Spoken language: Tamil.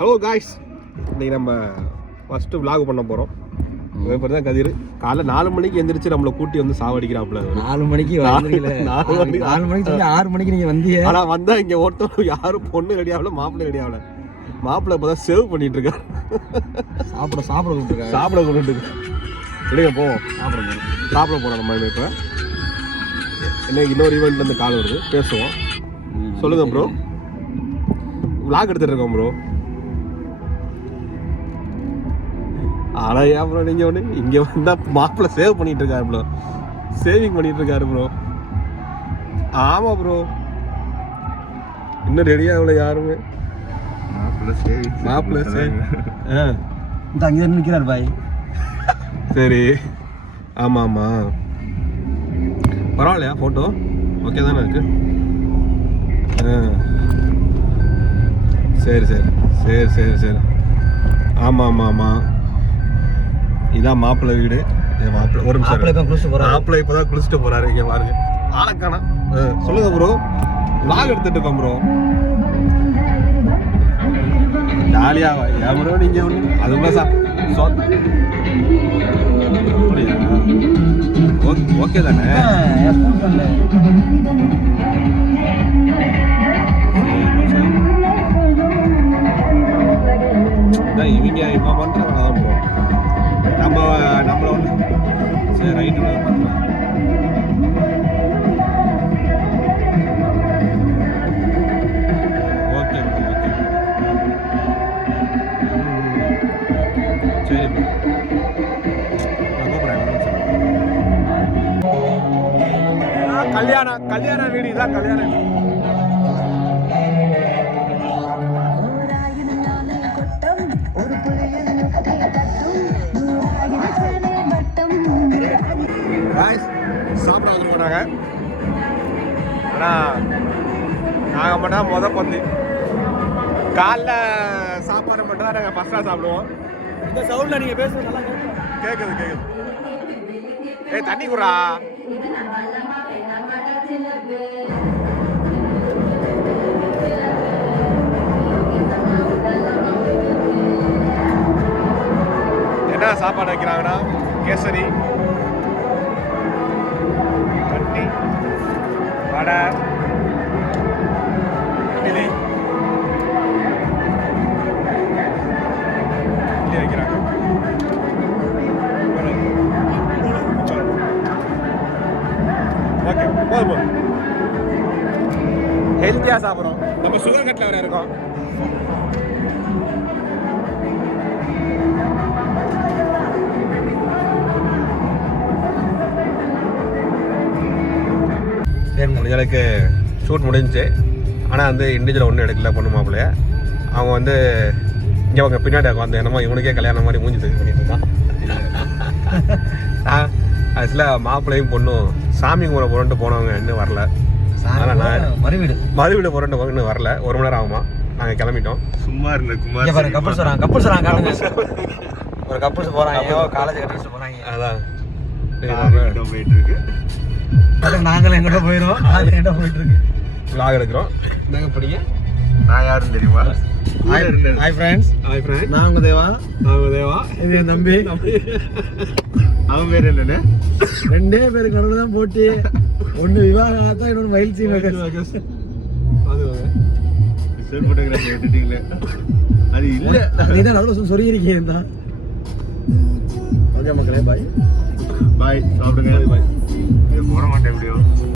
ஹலோ காய்ஸ், இன்னைக்கு நம்ம ஃபஸ்ட்டு vlog பண்ண போகிறோம். இப்போ தான் கதிர் காலைல 4 மணிக்கு எந்திரிச்சு நம்மளை கூட்டி வந்து சாவடிக்கிறாப்புல. 4 மணிக்கு 4 மணிக்கு 6 மணிக்கு நீங்கள் வந்தீங்க. ஆனால் வந்தால் இங்கே ஒருத்தவங்க யாரும் பொண்ணு ரெடி ஆகல, மாப்பிள்ளை ரெடி ஆகல. மாப்பிள்ளை இப்போ தான் சேவ் பண்ணிட்டு இருக்காரு. சாப்பிட கொண்டுட்டு எடுங்க போவோம். சாப்பிட போகிறோம் நம்ம இப்போ. இன்னைக்கு இன்னொரு ஈவெண்ட்லேருந்து கால் வருது, பேசுவோம். சொல்லுங்கள் ப்ரோ. vlog எடுத்துகிட்டு இருக்கோம் ப்ரோ. ஆனால் ஏன் ப்ரோ நீங்கள் ஒன்று இங்கே வந்தால் மாப்பிள்ளை சேவ் பண்ணிகிட்டு இருக்காரு ப்ரோ, சேவிங் பண்ணிகிட்டு இருக்காரு ப்ரோ. ஆமாம் ப்ரோ, இன்னும் ரெடியாக அவ்வளோ யாருமே. மாப்பிள்ளை சேவிங் அங்கே நிற்கிறார் பாய். சரி, ஆமாம் ஆமாம், பரவாயில்லையா ஃபோட்டோ ஓகே தானே இருக்கு? சரி சரி சரி சரி சரி ஆமாம் ஆமாம் ஆமாம், இதான் மாப்பிள்ளை வீடு. மாப்பிள்ளை ஒரு நிமிஷம், மாப்பிள்ளை இப்போ தான் குளிச்சுட்டு போகிறாரு. இங்கே பாருங்க ஆளக்கானா. சொல்லுங்க ப்ரோ, vlog எடுத்துட்டு இருக்கோம் ப்ரோ. ஜாலியாக ஏன் ப்ரோ நீங்கள் ஒன்று அதுக்குள்ள அப்படியா? ஓகே தானே? இவங்க இப்போ பண்ணுறாங்க தான் ப்ரோ. நம்மளை ஒன்று சரி ரைட்டு பார்த்துக்கலாம். ஓகே ப்ரோ, ஓகே சரி ப்ரோ, நான் கூப்பிட்றேன். கல்யாண வீடு இதான், கல்யாண வீடு. சாப்பிட வந்துருக்கோம் நாங்கள். ஆனால் நாங்கள் மட்டும் பந்தி காலைல சாப்பாடு மட்டும் தான் நாங்கள் ஃபஸ்ட்டாக சாப்பிடுவோம். இந்த சவுண்டில் நீங்கள் பேசுறது நல்லா கேட்குது. ஏய் தண்ணி குறா. என்ன சாப்பாடு வைக்கிறாங்கன்னா கேசரி, சட்னி, வடை, இட்லி வைக்கிறாங்க. ஓகே போதும், ஹெல்த்தியாக சாப்பிட்றோம். நம்ம சுகர் கட்டில் வேறு இருக்கோம். முடிஞ்சளவுக்கு ஷூட் முடிஞ்சிச்சு. ஆனால் வந்து இண்டிவிஜுவல் ஒன்றும் எடுக்கல பொண்ணு மாப்பிள்ளைய. அவங்க வந்து இங்கே அவங்க பின்னாடி வந்து என்னமோ இவனுக்கே கல்யாணம் மாதிரி மூஞ்சி தூக்கி பண்ணிட்டு இருக்கான். ஆக்சுவலாக மாப்பிள்ளையும் பொண்ணும் சாமி கும்பிட புரண்டு போனவங்க இன்னும் வரல. அதனால் நான் மறுவீடு புரண்டு போக இன்னும் வரல. 1 மணி நேரம் ஆகுமா, நாங்கள் கிளம்பிட்டோம். சும்மா இருந்த குமார் கப்பல்ஸ் ஒரு கப்பல்ஸ் போகிறாங்க, காலேஜ் கட்டடிச்சு போகிறாங்க. அதான் போயிட்டு இருக்கு. நாங்களும் எங்கிட்ட போயிடுவோம், அது எங்கிட்ட போயிட்டு இருக்கு. vlog எடுக்கிறோம். நாங்கள் படிங்க. நான் யாருன்னு தெரியுமா? Hi friends. நான் உங்கள் தேவா. இது என் தம்பி. அவன் பேர் என்னன்னு 2 பேருக்கு நடுவில் தான் போட்டி. ஒன்று விவாகம் ஆத்தா, இன்னொன்று மகிழ்ச்சி. ஃபோட்டோகிராஃபி எடுத்துட்டீங்களே, அது இல்லை. நீதான் நடுவில் சொருகிருக்கேன் தான். ஓகே மக்களே, பாய். சாப்பிடுங்க. பாய். போட மாட்டேன் எப்படியோ.